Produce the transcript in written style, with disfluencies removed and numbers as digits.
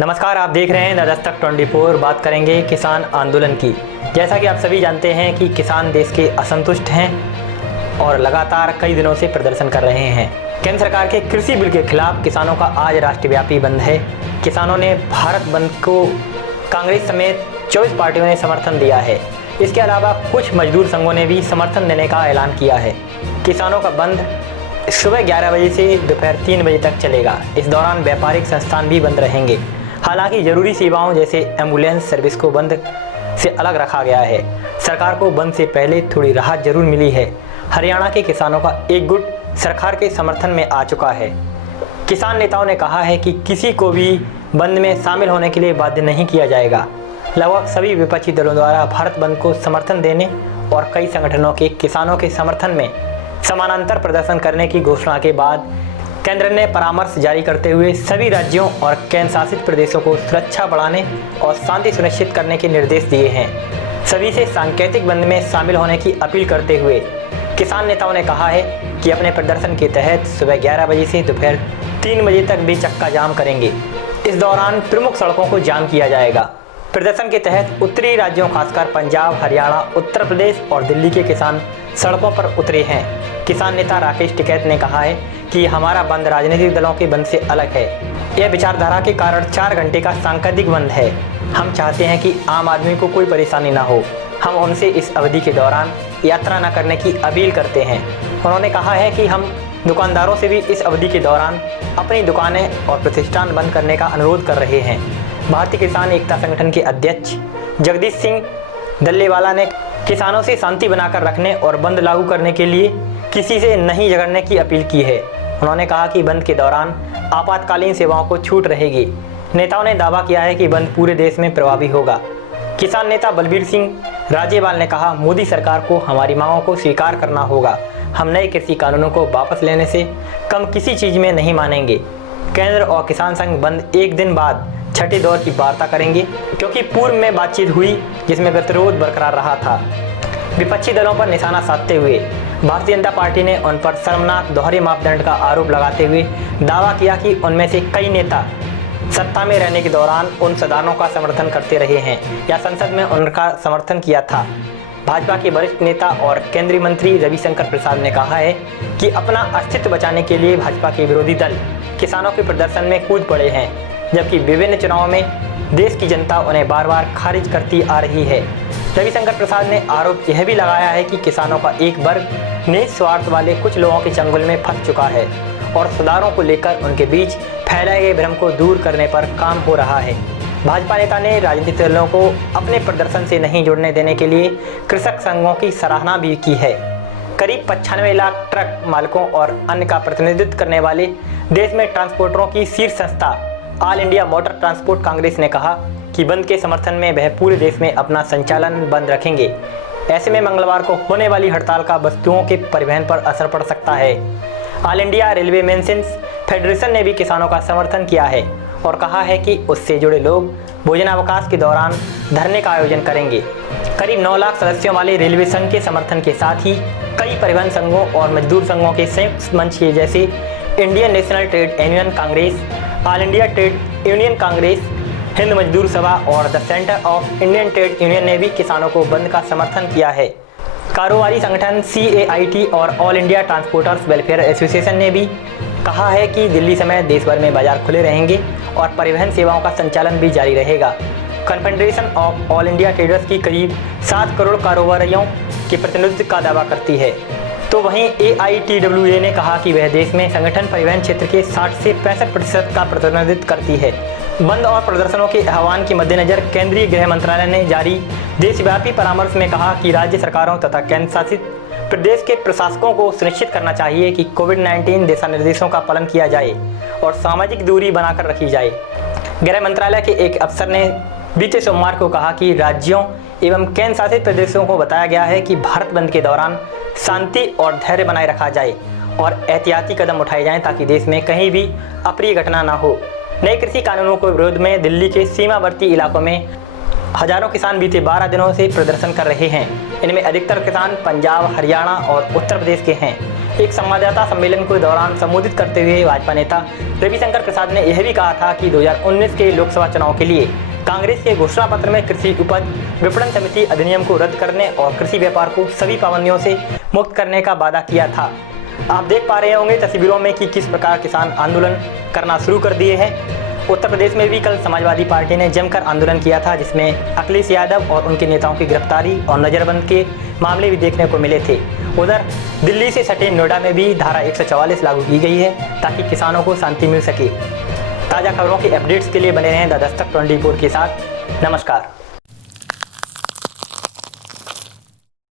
नमस्कार, आप देख रहे हैं द दस्तक 24। बात करेंगे किसान आंदोलन की। जैसा कि आप सभी जानते हैं कि किसान देश के असंतुष्ट हैं और लगातार कई दिनों से प्रदर्शन कर रहे हैं। केंद्र सरकार के कृषि बिल के खिलाफ किसानों का आज राष्ट्रव्यापी बंद है। किसानों ने भारत बंद को कांग्रेस समेत 24 पार्टियों ने समर्थन दिया है। इसके अलावा कुछ मजदूर संघों ने भी समर्थन देने का ऐलान किया है। किसानों का बंद सुबह 11 बजे से दोपहर 3 बजे तक चलेगा। इस दौरान व्यापारिक संस्थान भी बंद रहेंगे। हालांकि जरूरी सेवाओं जैसे एम्बुलेंस सर्विस को बंद से अलग रखा गया है। सरकार को बंद से पहले थोड़ी राहत जरूर मिली है। हरियाणा के किसानों का एक गुट सरकार के समर्थन में आ चुका है। किसान नेताओं ने कहा है कि किसी को भी बंद में शामिल होने के लिए बाध्य नहीं किया जाएगा। लगभग सभी विपक्षी दलों द्वारा भारत बंद को समर्थन देने और कई संगठनों के किसानों के समर्थन में समानांतर प्रदर्शन करने की घोषणा के बाद केंद्र ने परामर्श जारी करते हुए सभी राज्यों और केंद्र शासित प्रदेशों को सुरक्षा बढ़ाने और शांति सुनिश्चित करने के निर्देश दिए हैं। सभी से सांकेतिक बंद में शामिल होने की अपील करते हुए किसान नेताओं ने कहा है कि अपने प्रदर्शन के तहत सुबह 11 बजे से दोपहर 3 बजे तक भी चक्का जाम करेंगे। इस दौरान प्रमुख सड़कों को जाम किया जाएगा। प्रदर्शन के तहत उत्तरी राज्यों खासकर पंजाब, हरियाणा, उत्तर प्रदेश और दिल्ली के किसान सड़कों पर उतरे हैं। किसान नेता राकेश टिकैत ने कहा है कि हमारा बंद राजनीतिक दलों के बंद से अलग है। यह विचारधारा के कारण 4 घंटे का सांकेतिक बंद है। हम चाहते हैं कि आम आदमी को कोई परेशानी ना हो। हम उनसे इस अवधि के दौरान यात्रा न करने की अपील करते हैं। उन्होंने कहा है कि हम दुकानदारों से भी इस अवधि के दौरान अपनी दुकानें और प्रतिष्ठान बंद करने का अनुरोध कर रहे हैं। भारतीय किसान एकता संगठन के अध्यक्ष जगदीश सिंह दल्लेवाला ने किसानों से शांति बनाकर रखने और बंद लागू करने के लिए किसी से नहीं झगड़ने की अपील की है। उन्होंने कहा कि बंद के दौरान आपातकालीन सेवाओं को छूट रहेगी। नेताओं ने दावा किया है कि बंद पूरे देश में प्रभावी होगा। किसान नेता बलबीर सिंह राजेवाल ने कहा, मोदी सरकार को हमारी मांगों को स्वीकार करना होगा। हम नए कृषि कानूनों को वापस लेने से कम किसी चीज़ में नहीं मानेंगे। केंद्र और किसान संघ बंद एक दिन बाद छठे दौर की वार्ता करेंगे, क्योंकि पूर्व में बातचीत हुई जिसमें गतिरोध बरकरार रहा था। विपक्षी दलों पर निशाना साधते हुए भारतीय जनता पार्टी ने उन पर शर्मनाक दोहरे मापदंड का आरोप लगाते हुए दावा किया कि उनमें से कई नेता सत्ता में रहने के दौरान उन सुधारों का समर्थन करते रहे हैं या संसद में उनका समर्थन किया था। भाजपा के वरिष्ठ नेता और केंद्रीय मंत्री रविशंकर प्रसाद ने कहा है कि अपना अस्तित्व बचाने के लिए भाजपा के विरोधी दल किसानों के प्रदर्शन में कूद पड़े हैं, जबकि विभिन्न चुनावों में देश की जनता उन्हें बार बार खारिज करती आ रही है। रविशंकर प्रसाद ने आरोप यह भी लगाया है कि किसानों का एक वर्ग निज स्वार्थ वाले कुछ लोगों के चंगुल में फंस चुका है और सुधारों को लेकर उनके बीच फैलाए गए भ्रम को दूर करने पर काम हो रहा है। भाजपा नेता ने राजनीतिक दलों को अपने प्रदर्शन से नहीं जुड़ने देने के लिए कृषक संघों की सराहना भी की है। करीब 95 लाख ट्रक मालिकों और अन्य का प्रतिनिधित्व करने वाले देश में ट्रांसपोर्टरों की शीर्ष संस्था all India motor transport Congress ने कहा कि बंद के समर्थन में वह पूरे देश में अपना संचालन बंद रखेंगे। ऐसे में मंगलवार को होने वाली हड़ताल का वस्तुओं के परिवहन पर असर पड़ सकता है। All India railway menses federation ने भी किसानों का समर्थन किया है और कहा है कि उससे जुड़े लोग भोजनावकाश के दौरान धरने का आयोजन करेंगे। करीब 9 लाख सदस्यों वाले रेलवे संघ के समर्थन के साथ ही कई परिवहन संघों और मजदूर संघों के संयुक्त मंच के जैसे Indian national trade union Congress, all India trade union Congress, Hind मजदूर सभा और the centre of Indian trade union ने भी किसानों को बंद का समर्थन किया है। कारोबारी संगठन CAIT और all India transporters welfare association ने भी कहा है कि दिल्ली समेत देश भर में बाजार खुले रहेंगे और परिवहन सेवाओं का संचालन भी जारी रहेगा। Confederation of all India traders की करीब 7 करोड़ कारोबारियों के प्रतिनिधित्व का दावा करती है, तो वहीं AITWA ने कहा कि वह देश में संगठन परिवहन क्षेत्र के 60 से 65% का प्रतिनिधित्व करती है। बंद और प्रदर्शनों के आह्वान के मद्देनजर केंद्रीय गृह मंत्रालय ने जारी देशव्यापी परामर्श में कहा कि राज्य सरकारों तथा केंद्र शासित प्रदेश के प्रशासकों को सुनिश्चित करना चाहिए कि कोविड-19 दिशा निर्देशों का पालन किया जाए और सामाजिक दूरी बनाकर रखी जाए। गृह मंत्रालय के एक अफसर ने बीते सोमवार को कहा कि राज्यों एवं केंद्र शासित प्रदेशों को बताया गया है कि भारत बंद के दौरान शांति और धैर्य बनाए रखा जाए और एहतियाती कदम उठाए जाएं ताकि देश में कहीं भी अप्रिय घटना न हो। नए कृषि कानूनों के विरोध में दिल्ली के सीमावर्ती इलाकों में हजारों किसान बीते 12 दिनों से प्रदर्शन कर रहे हैं। इनमें अधिकतर किसान पंजाब, हरियाणा और उत्तर प्रदेश के हैं। एक संवाददाता सम्मेलन के दौरान संबोधित करते हुए भाजपा नेता रविशंकर प्रसाद ने यह भी कहा था कि 2019 के लोकसभा चुनाव के लिए कांग्रेस के घोषणा पत्र में कृषि उपज विपणन समिति अधिनियम को रद्द करने और कृषि व्यापार को सभी पाबंदियों से मुक्त करने का वादा किया था। आप देख पा रहे होंगे तस्वीरों में कि किस प्रकार किसान आंदोलन करना शुरू कर दिए हैं। उत्तर प्रदेश में भी कल समाजवादी पार्टी ने जमकर आंदोलन किया था, जिसमें अखिलेश यादव और उनके नेताओं की गिरफ्तारी और नजरबंद के मामले भी देखने को मिले थे। उधर दिल्ली से सटे नोएडा में भी धारा 144 लागू की गई है ताकि किसानों को शांति मिल सके। ताज़ा खबरों के अपडेट्स के लिए बने रहें द दस्तक 24 के साथ। नमस्कार।